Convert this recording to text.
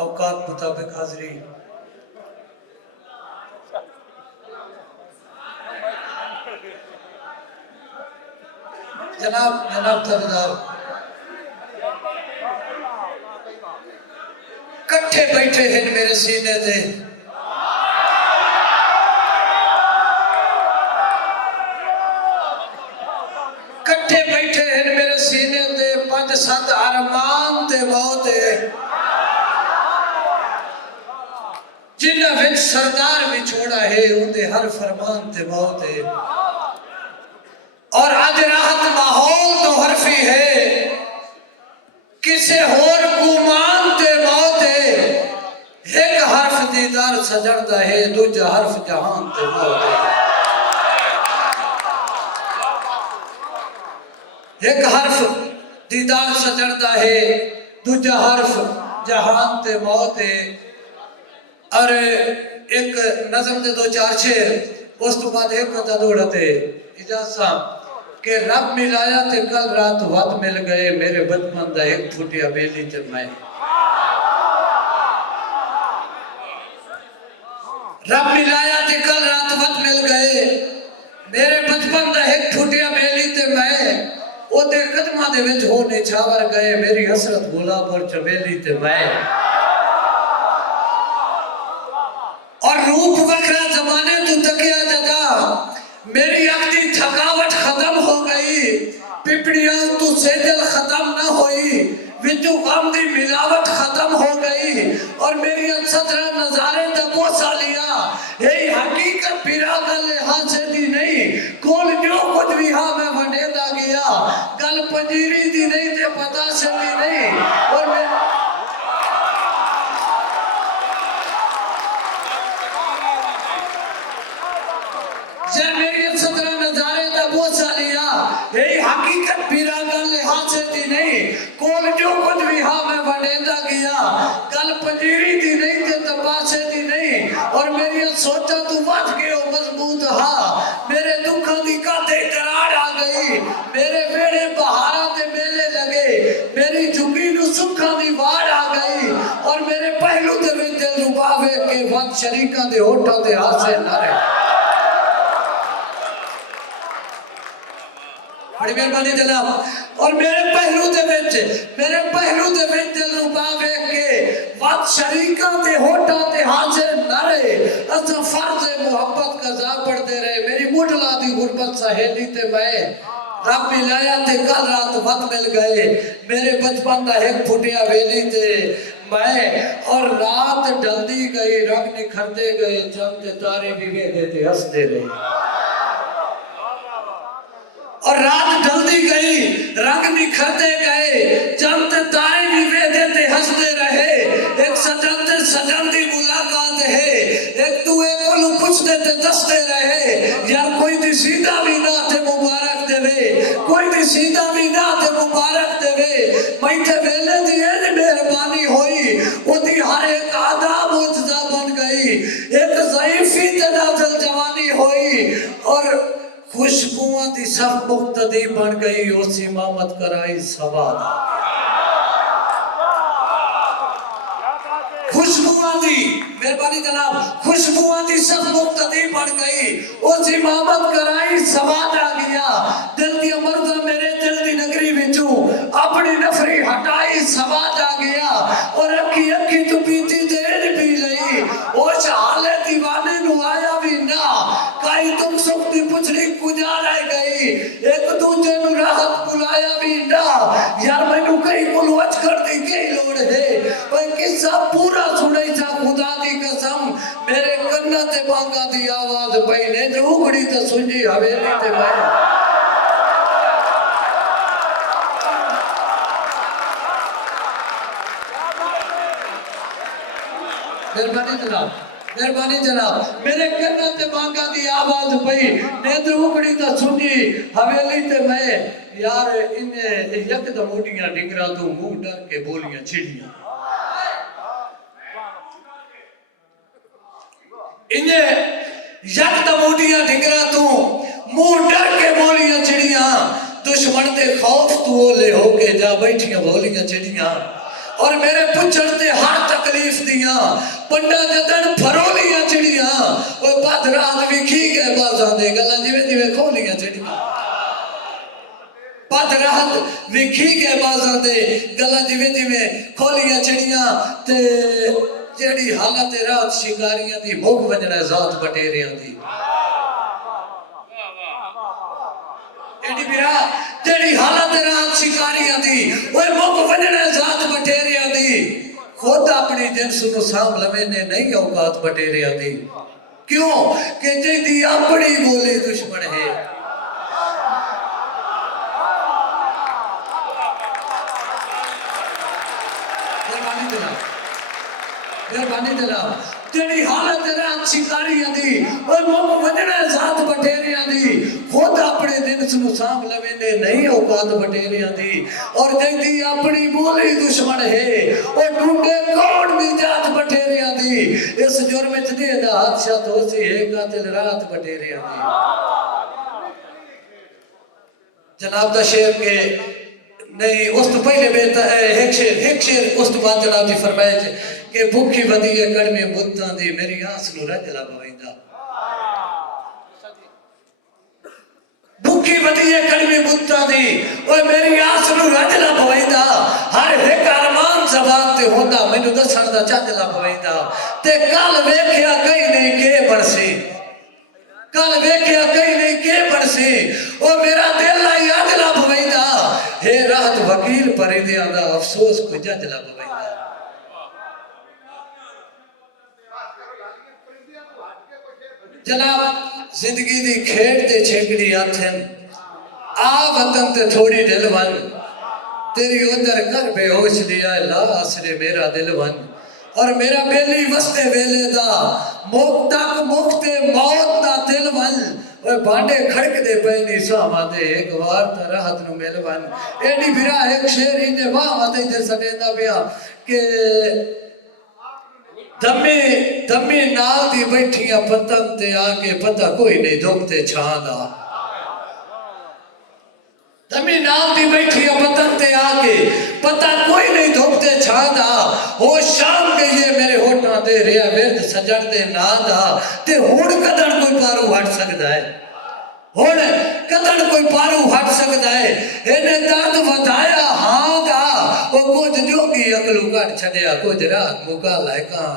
औकात मुताबिक हाजिरी। जनाब थानेदार कट्ठे बैठे हैं मेरे सीने दे, कट्ठे बैठे हैं मेरे सीने दे, 5-7 अरमान ते बहुत है जिन्हें विच सरदार विछोड़ा है, उनके हर फरमान ते बहुत है। और आज राहत माहौल तो हरफी है, किसे होर गुमान ते मौत है। एक हर्फ दीदार सजड़दा है, दूजा हर्फ जहान ते मौत है। एक हर्फ दीदार सजड़दा है, दूजा हर्फ जहान ते मौत है। और एक नज़म दे 2-4 शेर, उस तो बाद एक कदा दौड़ते इजाज़त साहब के रब मिलाया थे कल रात वत मिल गए, मेरे बचपन दा एक फुटिया बेली च मैं। रब मिलाया थे कल रात वत मिल गए, मेरे बचपन दा एक फुटिया बेली ते मैं। ओदे कदमां दे विच हो निछावर गए, मेरी हसरत गुलाब और चमेली ते मैं। और रूप वखरा जमाने तू तकिया जदा, मेरी अक्ति थकावट खत्म हो गई। पिपड़ियां तू सेजल खत्म न होई, विचू गम दी मिलावट खत्म हो गई। और मेरी 17 नजारे दा बोसा लिया, यही हकीकत फिरा गल हासे दी नहीं। कोल जो कुछ भी हाँ मैं वंडेदा गया, गल पंजीरी दी नहीं ते पता से दी नहीं। और मैं जब मेरी 17 नजारे दा बोसा लिया, यही हकीकत फिरा गल हासे दी नहीं। कोल जो कुछ भी हाँ मैं वंडेदा गया, गल पंजीरी दी नहीं ते तपासे दी नहीं। और मेरी सोचा तू बच गयो मजबूत हा, मेरे दुखों दी काते करार आ गई। मेरे वेड़े बहारा ते मेले लगे, मेरी झुगी नु सुखा दी वार आ गई। और मेरे पहलू दे विच दिल रुबावे के वक्त शरीका दे होठां ते हासे न रहे। बड़ी मेहरबानी जनाब। और मेरे पहलू दे विच दिल रुबावे के वक्त शरीका दे होठां ते हासे न रहे। असा फर्ज मोहब्बत कज़ा पढ़ते रहे, मेरी मुठला दी गुरबत सहेली ते मैं। रब मिलाया ते कल रात वत मिल गए, मेरे बचपन दा एक फुटिया वेली ते मैं। और रात ढलदी गई, रंग निखरदे गए, चंद ते तारे भी वेदे ते हंसदे रहे। और रात ढलदी गई, रंग निखरते गए, चंद तारे भी वेदे ते हंसदे रहे। एक सजन ते सजन दी मुलाकात है, एक तू एक कोलू पुछदे ते दसदे रहे। यार कोई दी सीधा भी ना ते मुबारक देवे, कोई दी सीधा भी ना ते मुबारक देवे। मैथे वेले दी ए मेहरबानी होई, ओदी हर एक अदा मुजजा बन गई। एक ज़ईफी ते नाज़िल जवानी होई, और खुशबुआं दी सफ मुक्तदी बन गई। उस इमामत कराई सवाद, खुशबुआं दी मेहरबानी जनाब, खुशबुआं दी सफ मुक्तदी बन गई। उस इमामत कराई सवाद आ गया। दिल दी मर्दा मेरे दिल दी नगरी विचू अपनी नफरी हटाई सवाद आ गया। और अखी अखी तू पीती देर पी लई, उस हाले दीवाने नु आया भी ना। काई तुम सुख दी पुछड़ी कुजा रह गई, एक दूजे नु राहत बुलाया भी ना। यार मैनू कई कोल अचकड़ दी कई लोड़ है, ओए किस्सा पूरा सुनाई जा खुदा दी कसम। मेरे कन्ना ते बांगा दी आवाज पई ने, जो उगड़ी ते सुंजी हवेली ते मैं। मेहरबानी जनाब, मेहरबानी जनाब। मेरे कन्ना ते बांगा दी आवाज पई, नेत्र उगड़ी ते सुनी हवेली ते मैं। यार इन्हें यकदम उड़ियां डिंगरा तू मुंह डर के बोलियां छिड़ियां। इन्हें यकदम उड़ियां डिंगरा तू मुंह डर के बोलियां छिड़ियां। दुश्मन दे खौफ तू ओले होके जा बैठियां बोलियां छिड़ियां। और मेरे पुछड़ते हर तकलीफ दिया पंडा जदन फरोलियां चिड़िया ओए पद रात विखी गए बाजां दे गल्लां जिवें जिवें खोलियां चिड़िया पद रात विखी गए बाजां दे गल्लां जिवें जिवें खोलियां चिड़िया ते जेड़ी हालत रात शिकारियां दी मुख वजना जात बटेरियां दी एडी बिरा जेड़ी हालत रात शिकारियां दी ओए मुख वजना जात बटेरियां दी खुद अपनी जिन्स को सांभ लवे ने नहीं औकात बटेरियां दी क्यों कि जिंदी अपनी बोली दुश्मन है मेहरबानी दिला तेरी हालत रात शिकारियां दी ओए मुख वजना जात बटेरियां दी खुद अपने जिन्स को सांभ लवे ने नहीं औकात बटेरियां दी और जिंदी अपनी बोली दुश्मन है ओ ढूंढे कौन भी जात बटेरियां दी इस जुर्म च दे दा हादसा तो सी है कातिल रात बटेरियां दी जनाब दा शेर के नहीं उस तो पहले बेहतर एक शेर उस तो बाद जनाब जी फरमाया कि भूखी वधी है कड़मे बुत्तां दी मेरी आस नु रजला पवैंदा भूखी वधी है कड़मे बुत्तां दी ओए मेरी आस नु रजला पवैंदा हर एक अरमान ज़बान ते होंदा मैनू दसण दा चजला पवैंदा ते कल वेखिया कई नहीं के बरसी कल वेखिया कई नहीं के बरसी ओ मेरा दिल आई अजला पवैंदा हे रात वकील परिंदियां दा अफसोस को जजला पवैंदा जनाब जिंदगी दी खेड ते छेकड़ी आथन आ वतन ते थोड़ी दिल वन तेरी उधर कर बेहोश लिया ला आसरे मेरा दिल वन और मेरा बेली वस्ते वेले दा मुख तक मुखते मौत दा दिल वन ओए भांडे खड़कदे पे नी सावा दे एक वार ता राहत नु मिल वन एडी बिरा एक शेर इने वाह मते जे सटेंदा पिया के दमे नाल दी बैठियां पतन ते आके पता कोई नहीं धोखते छांदा दमे नाल दी बैठियां पतन ते आके पता कोई नहीं धोखते छांदा हो शाम गई मेरे होठा ते रिया विरद सजण दे नादा ते हुण कदन कोई पारू हट सकदा है हुण कदन कोई पारू हट सकदा है इने दर्द वधाया हां दा ओ कुछ जोगी अगलू कट छड़या कुछ रात मुका लाए कां